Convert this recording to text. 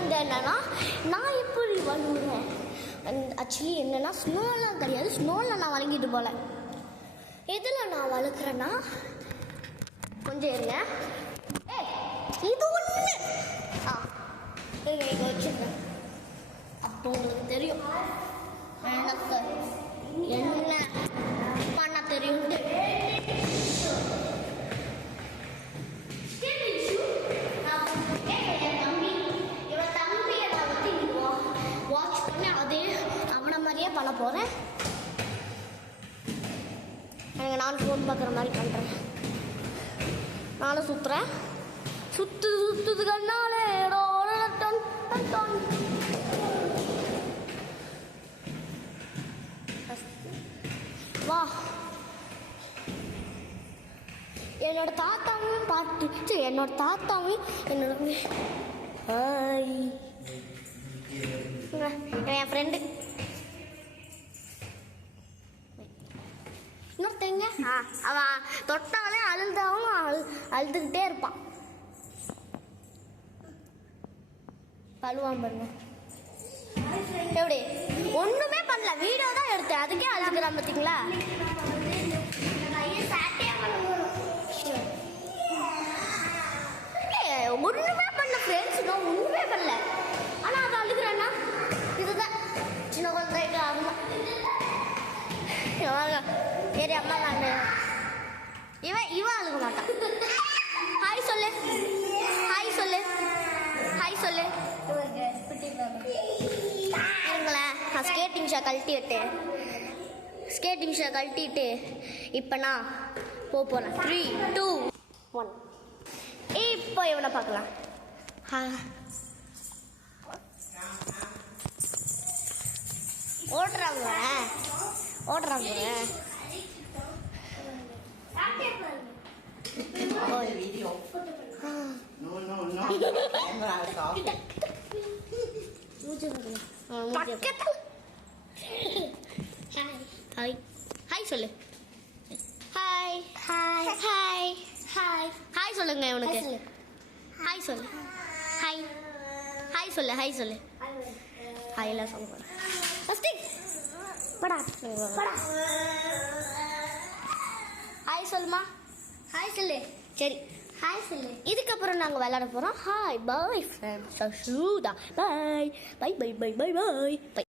வந்து என்னன்னா நான் எப்படி வளர்றேன் ஆக்சுவலி என்னன்னா ஸ்னோலாம் கிடையாது, ஸ்னோவில் நான் வழங்கிட்டு போகல. எதில் நான் வளர்க்குறேன்னா கொஞ்சம் இருங்க. இது ஒன்று இங்கே வச்சுருக்கேன். அப்போ உங்களுக்கு தெரியும் எனக்கு என்ன பண்ண தெரியும். வாட்ச் பண்ணி அதே அவனை மாதிரியே பண்ண போகிறேன். எனக்கு நான் ஃபோன் பார்க்குற மாதிரி பண்ணுறேன். நானும் சுற்றுறேன். சுற்றுது கண்ணாலே வா. என்னோட தாத்தாவும் பார்த்து என்னோட தாத்தாவும் என்னோட என் ஃப்ரெண்டு இன்னொருத்தங்க அவன் தொட்டாலே அழுதாவும் அழுதுகிட்டே இருப்பான். பழுவான் பாருங்க. எப்படி ஒண்ணுமே பண்ணல, வீடியோ தான் எடுத்தேன், அதுக்கே அழுதுகிறான் பார்த்தீங்களா. ஒண்ணுமே பண்ணல ஃப்ரெண்ட்ஸ், நான் ஒண்ணுமே பண்ணல. ஆனா அது அழுகுறான்னா இதுதான் சின்ன குழந்தைக்கு ஆகுமா. சரி அம்மா நான் இவன் அழுக மாட்டான். ஹாய் சொல்லு, ஹாய் சொல்லு, ஹாய் சொல்லு. இருங்களேன், நான் ஸ்கேட்டிங் ஷா கழட்டிட்டு இப்போ நான் போகிறேன். 3, 2, 1. இப்போ இவனை பார்க்கலாம். ஓடுறாங்க. ஹாய் சொல்லு. Hi hi hi hi hi சொல்லுங்க. இவனுக்கு ஹாய் சொல்லு. ஹாய் ஹாய் சொல்லு. ஹாய் சொல்லு. ஹாய் எல்லாம் சொல்ல போகிறேன். ஹாய் சொல்லுமா. ஹாய் சொல்லு. சரி ஹாய் சொல்லு. இதுக்கப்புறம் நாங்கள் விளையாட போகிறோம். Hi bye friends. Bye bye bye bye bye பாய்.